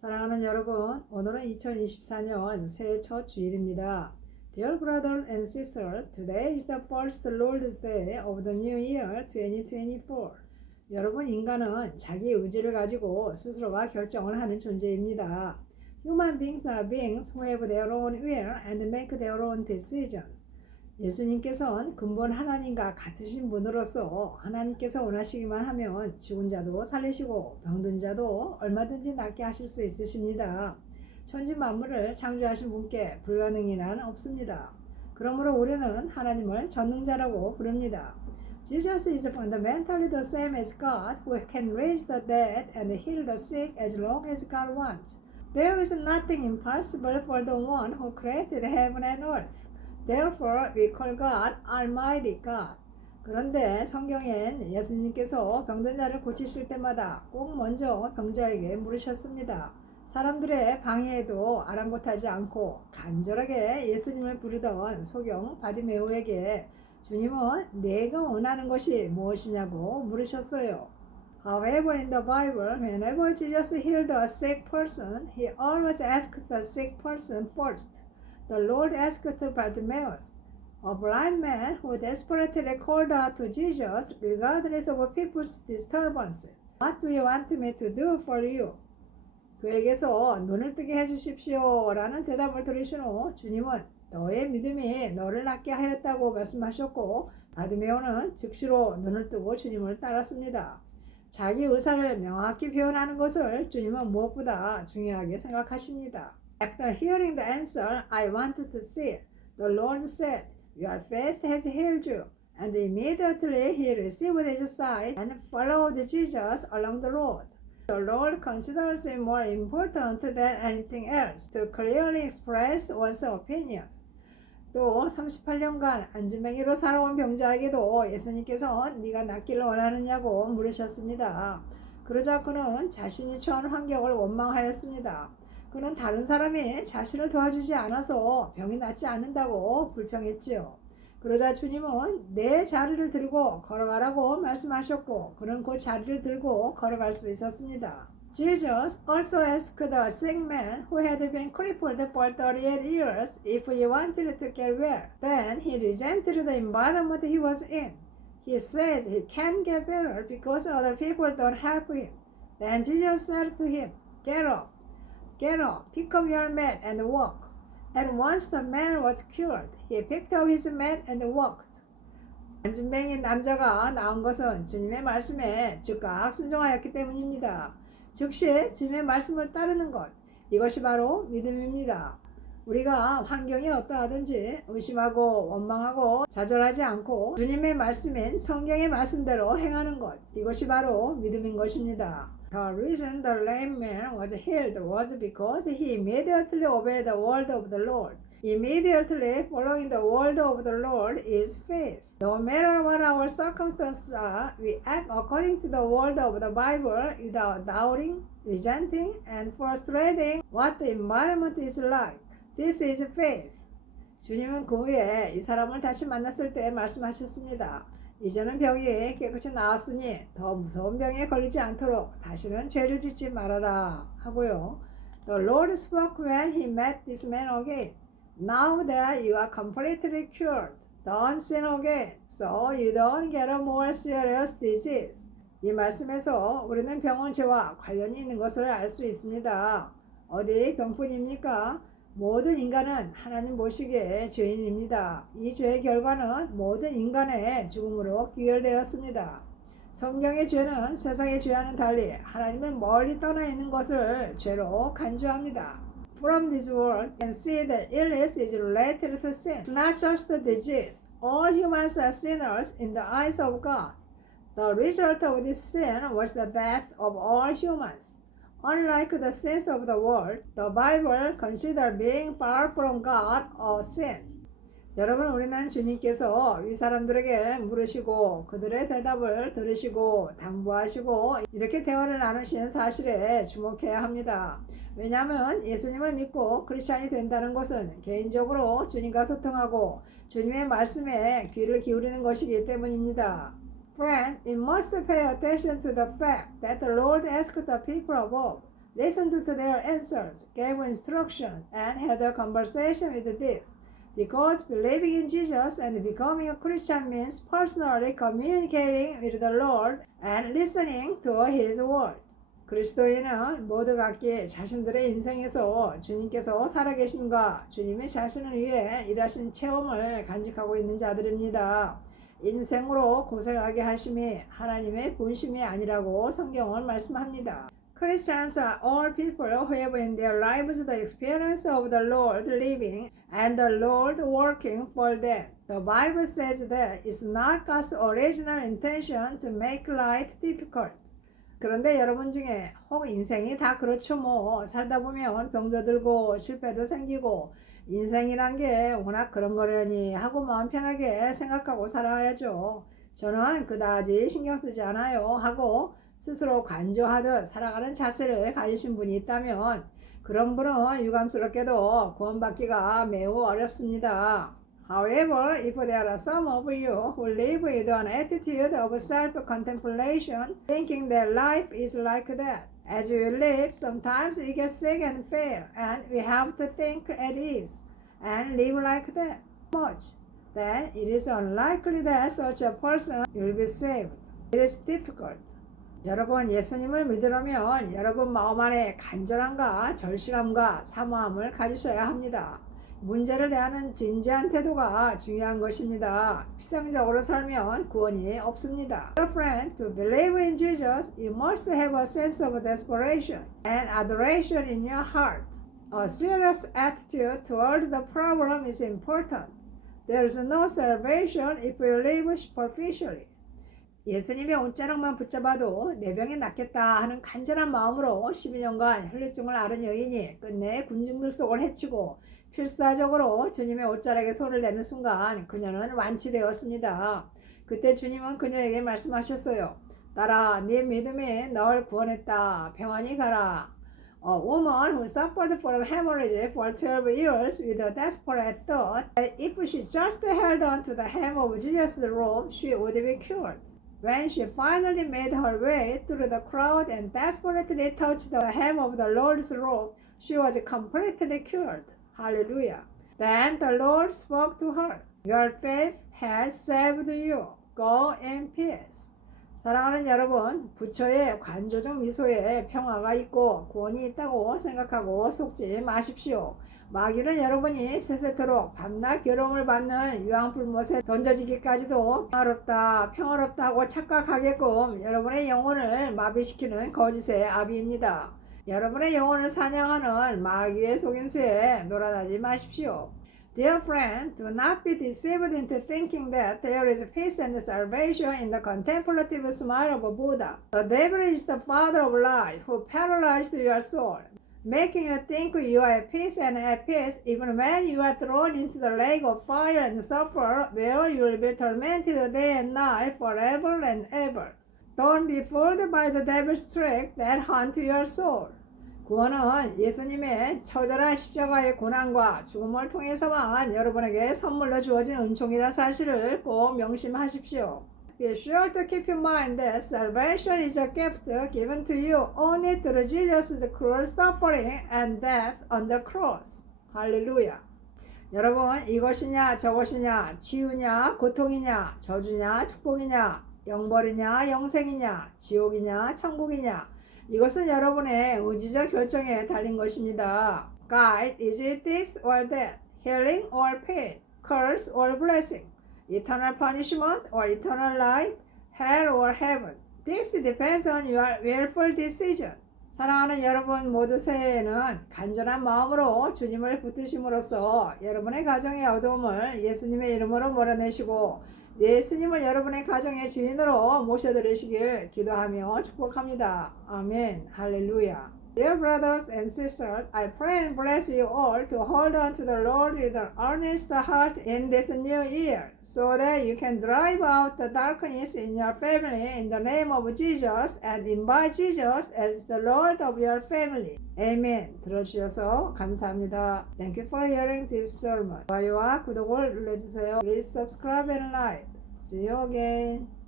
사랑하는 여러분, 오늘은 2024년 새해 첫 주일입니다. Dear brother and sister, today is the first Lord's Day of the new year 2024. 여러분, 인간은 자기 의지를 가지고 스스로가 결정을 하는 존재입니다. Human beings are beings who have their own will and make their own decisions. 예수님께서는 근본 하나님과 같으신 분으로서 하나님께서 원하시기만 하면 죽은 자도 살리시고 병든 자도 얼마든지 낫게 하실 수 있으십니다. 천지 만물을 창조하신 분께 불가능이 란 없습니다. 그러므로 우리는 하나님을 전능자라고 부릅니다. Jesus is fundamentally the same as God who can raise the dead and heal the sick as long as God wants. There is nothing impossible for the one who created heaven and earth. Therefore, we call God Almighty God. 그런데 성경엔 예수님께서 병든 자를 고치실 때마다 꼭 먼저 병자에게 물으셨습니다. 사람들의 방해에도 아랑곳하지 않고 간절하게 예수님을 부르던 소경 바디메오에게 주님은 내가 원하는 것이 무엇이냐고 물으셨어요. However, in the Bible, whenever Jesus healed a sick person, he always asked the sick person first. The Lord asked Bartimaeus, a blind man who desperately called out to Jesus regardless of people's disturbance, What do you want me to do for you? 그에게서 눈을 뜨게 해주십시오 라는 대답을 들으신 후 주님은 너의 믿음이 너를 낫게 하였다고 말씀하셨고 바디메오는 즉시로 눈을 뜨고 주님을 따랐습니다. 자기 의사를 명확히 표현하는 것을 주님은 무엇보다 중요하게 생각하십니다. After hearing the answer, I wanted to see. The Lord said, Your faith has healed you. And immediately he received his sight and followed Jesus along the road. The Lord considers it more important than anything else to clearly express one's opinion. 또 38년간 안진뱅이로 살아온 병자에게도 예수님께서 네가 낫기를 원하느냐고 물으셨습니다. 그러자 그는 자신이 처한 환경을 원망하였습니다. 그는 다른 사람이 자신을 도와주지 않아서 병이 낫지 않는다고 불평했지요. 그러자 주님은 내 자리를 들고 걸어가라고 말씀하셨고 그는 그 자리를 들고 걸어갈 수 있었습니다. Jesus also asked the sick man who had been crippled for 38 years if he wanted to get well. Then he resented the environment he was in. He says he can't get better because other people don't help him. Then Jesus said to him, Get up, pick up your mat and walk. And once the man was cured, he picked up his mat and walked. 안진뱅이 남자가 나은 것은 주님의 말씀에 즉각 순종하였기 때문입니다. 즉시 주님의 말씀을 따르는 것, 이것이 바로 믿음입니다. 우리가 환경이 어떠하든지 의심하고 원망하고 좌절하지 않고 주님의 말씀인 성경의 말씀대로 행하는 것, 이것이 바로 믿음인 것입니다. The reason the lame man was healed was because he immediately obeyed the word of the Lord. Immediately following the word of the Lord is faith. No matter what our circumstances are, we act according to the word of the Bible without doubting, resenting, and frustrating what the environment is like. This is faith. 주님은 그 후에 이 사람을 다시 만났을 때 말씀하셨습니다. 이제는 병이 깨끗이 나았으니 더 무서운 병에 걸리지 않도록 다시는 죄를 짓지 말아라 하고요. The Lord spoke when he met this man again. Now that you are completely cured, don't sin again, so you don't get a more serious disease. 이 말씀에서 우리는 병은 죄와 관련이 있는 것을 알 수 있습니다. 어디 병뿐입니까? 모든 인간은 하나님 보시기에 죄인입니다. 이 죄의 결과는 모든 인간의 죽음으로 귀결되었습니다. 성경의 죄는 세상의 죄와는 달리 하나님을 멀리 떠나 있는 것을 죄로 간주합니다. From this world, you can see that illness is related to sin. It's not just the disease. All humans are sinners in the eyes of God. The result of this sin was the death of all humans. Unlike the sins of the world, the Bible considers being far from God a sin. 여러분, 우리는 주님께서 위 사람들에게 물으시고 그들의 대답을 들으시고 당부하시고 이렇게 대화를 나누신 사실에 주목해야 합니다. 왜냐하면 예수님을 믿고 크리스찬이 된다는 것은 개인적으로 주님과 소통하고 주님의 말씀에 귀를 기울이는 것이기 때문입니다. Friend, we must pay attention to the fact that the Lord asked the people above, listened to their answers, gave instructions, and had a conversation with this. Because believing in Jesus and becoming a Christian means personally communicating with the Lord and listening to His word. 그리스도인은 모두 각기 자신들의 인생에서 주님께서 살아계심과 주님의 자신을 위해 일하신 체험을 간직하고 있는 자들입니다. 인생으로 고생하게 하심이 하나님의 본심이 아니라고 성경은 말씀합니다. Christians are all people who have in their lives the experience of the Lord living and the Lord working for them. The Bible says that it's not God's original intention to make life difficult. 그런데 여러분 중에 혹 인생이 다 그렇죠 뭐 살다 보면 병도 들고 실패도 생기고 인생이란 게 워낙 그런 거려니 하고 마음 편하게 생각하고 살아야죠. 저는 그다지 신경 쓰지 않아요 하고 스스로 관조하듯 살아가는 자세를 가지신 분이 있다면 그런 분은 유감스럽게도 구원받기가 매우 어렵습니다. However, if there are some of you who live with an attitude of self-contemplation, thinking that life is like that, as we live, sometimes we get sick and fail, and we have to think at ease and live like that much, then it is unlikely that such a person will be saved. It is difficult. 여러분 예수님을 믿으려면 여러분 마음 안에 간절함과 절실함과 사모함을 가지셔야 합니다. 문제를 대하는 진지한 태도가 중요한 것입니다. 피상적으로 살면 구원이 없습니다. Dear friend, to believe in Jesus, you must have a sense of desperation and adoration in your heart. A serious attitude toward the problem is important. There is no salvation if you live superficially. 예수님의 옷자락만 붙잡아도 내 병이 낫겠다 하는 간절한 마음으로 12년간 혈류증을 앓은 여인이 끝내 군중들 속을 헤치고 필사적으로 주님의 옷자락에 손을 대는 순간 그녀는 완치되었습니다. 그때 주님은 그녀에게 말씀하셨어요. 딸아, 네 믿음이 너를 구원했다. 평안히 가라. A woman who suffered from hemorrhage for 12 years with a desperate thought that if she just held on to the hem of Jesus' robe, she would be cured. When she finally made her way through the crowd and desperately touched the hem of the Lord's robe, she was completely cured. Hallelujah. Then the Lord spoke to her. Your faith has saved you. Go in peace. 사랑하는 여러분, 부처의 관조적 미소에 평화가 있고 구원이 있다고 생각하고 속지 마십시오. 마귀는 여러분이 세세토록 밤낮 괴로움을 받는 유황불못에 던져지기까지도 평화롭다 하고 착각하게끔 여러분의 영혼을 마비시키는 거짓의 아비입니다. 여러분의 영혼을 사냥하는 마귀의 속임수에 놀아나지 마십시오. Dear friend, do not be deceived into thinking that there is peace and salvation in the contemplative smile of Buddha. The devil is the father of lies who paralyzed your soul, making you think you are at peace and at peace even when you are thrown into the lake of fire and sulfur where you will be tormented day and night forever and ever. Don't be fooled by the devil's trick that haunt your soul. 구원은 예수님의 처절한 십자가의 고난과 죽음을 통해서만 여러분에게 선물로 주어진 은총이라는 사실을 꼭 명심하십시오. Be sure to keep in mind that salvation is a gift given to you only through Jesus' cruel suffering and death on the cross. 할렐루야. 여러분, 이것이냐 저것이냐, 치유냐 고통이냐, 저주냐 축복이냐, 영벌이냐 영생이냐, 지옥이냐 천국이냐, 이것은 여러분의 의지적 결정에 달린 것입니다. God, is it this or that? Healing or pain? Curse or blessing? Eternal punishment or eternal life? Hell or heaven? This depends on your willful decision. 사랑하는 여러분 모두 새해에는 간절한 마음으로 주님을 붙드심으로써 여러분의 가정의 어두움을 예수님의 이름으로 몰아내시고 예수님을 여러분의 가정의 주인으로 모셔드리시길 기도하며 축복합니다. 아멘. 할렐루야. Dear brothers and sisters, I pray and bless you all to hold on to the Lord with an earnest heart in this new year, so that you can drive out the darkness in your family in the name of Jesus and invite Jesus as the Lord of your family. Amen. 들어주셔서 감사합니다. Thank you for hearing this sermon. 좋아요와 구독을 눌러주세요. Please subscribe and like. See you again.